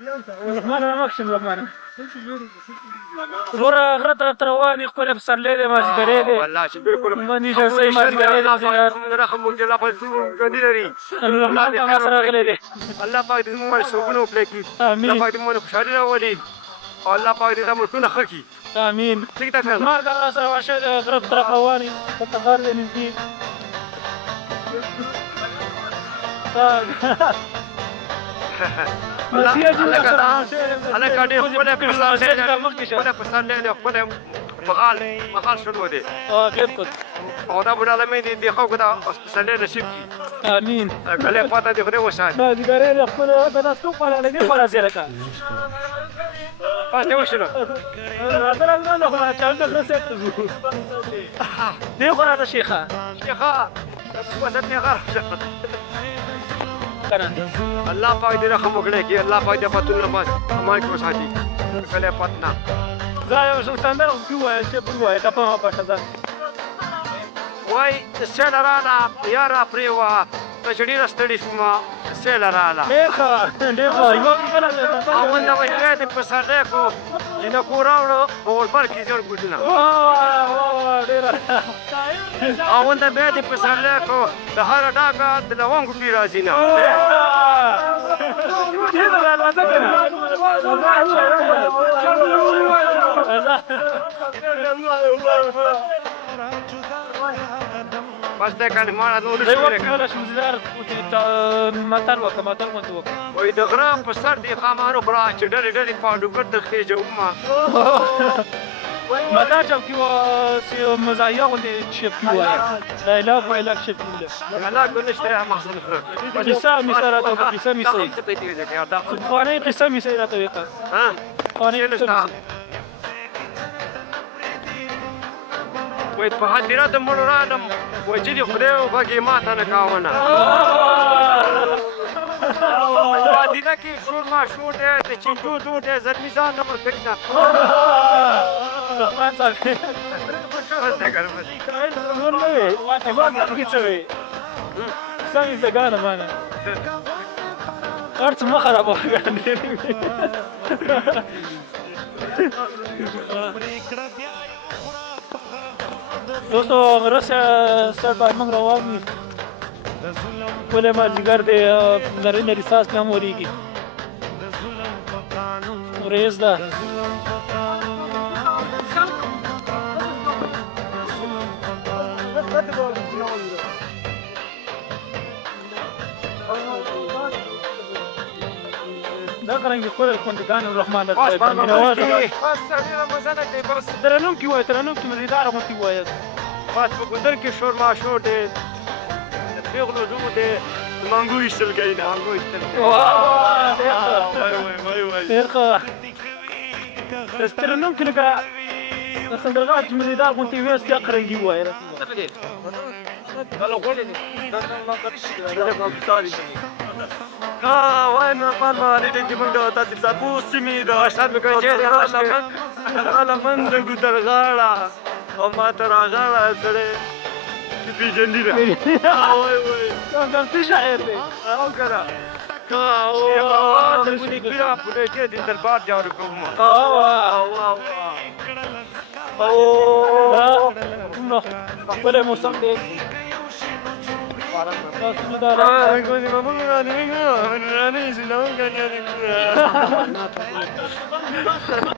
الرحمن انا ماكش الرحمن ورا غرت رواني خپل پسرلې دې ما سره دې والله چې بالکل ماني شه سي ما سره دې رقم مونږ لا په غندي لري الرحمن ما سره غلې دې الله پاک دې موږ سکونو پلیکي امين الله پاک دې موږ خوشاله راولي او الله پاک دې موږ ټول خکې امين څنګه تاسو ما دا سره واشه غرت رواني په غار دې نږدې الله کاډي خپل پسند له خپل مغال شروع دي بالکل او دا بوډا لمه دي خو دا پسند نصیب کی امين کله پاته دي خو وسات ما دي ګره خپل بنا سوق ولا لګي ولا زیرکا پاته وشنو هذا ما هو چاند رسيت دي قرا شيخه وسطني غار الله پاک دې رحم وکړي کې الله پاک دې فتح نماز امان کو ساتي کله پاتنا زه یو څه ستندر کوه چې پروه دا په پښه ده وای سیل رانا یارا پریوا تجړی رستړی شوما سیل رانا ډېر یو کنه او نو وای دې په سره کو جن کو راوړو او پر کې جوړ ګډنا ډېر او نو به دې په سره کو د هر ډاګه د لوان ګټي راځي نه بس ده كان ما نقول ماتر وکړه وای د غره په سر دی خامانو خورا چې ډېر ډېر پاډو ګرد خېجو ما ماتر چې کیو مزایا غوندې چې کیو لا اله الا الله شفیع لا ګنشته محسن خره قصه می سره ته قصه می سره خانه قصه می سره ته ها خانه قصه وای په حاضره د مړو رانم وای چې دی خدای او بګي ما ته نه کاونه حاضره کې شور ما شور دی ته چې دوه دی زلمی ځان نمبر کړی نه رحمان صاحب واته باندې کیڅوي سمي زګانه معنا ارڅ ما خرابه دوستو غرسه سره موږ روان یو ولې ما جګر دې نرینه ریساس نه موريږي ورېز ده دا څنګه خپل کونډګان الرحمن بس ترنم کی وای ترنم کی مزیدار غوتی وای بس په ګندر کې شور ما شور دی پیغلو دو دی مانګو ایستل کوي نه مانګو ایستل وای ډېر ترنم کی لګا سندرغات مزیدار غوتی وای چې قرنګي وای وای ما پالما دې چې موږ ته تاسو تاسو سیمې د اشاد وکړي چې من د ګدر غاړه او ما ته راغاړه سره چې پیژندې نه وای دا څه شاعر دی او کړه او د دې کړه په دې د دربار جوړ کوم او نو خپل موسم دی